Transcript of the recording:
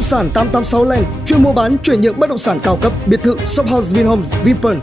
Bất động sản 886 Land chuyên mua bán chuyển nhượng bất động sản cao cấp, biệt thự, shop house, Vinhomes, Vinpearl,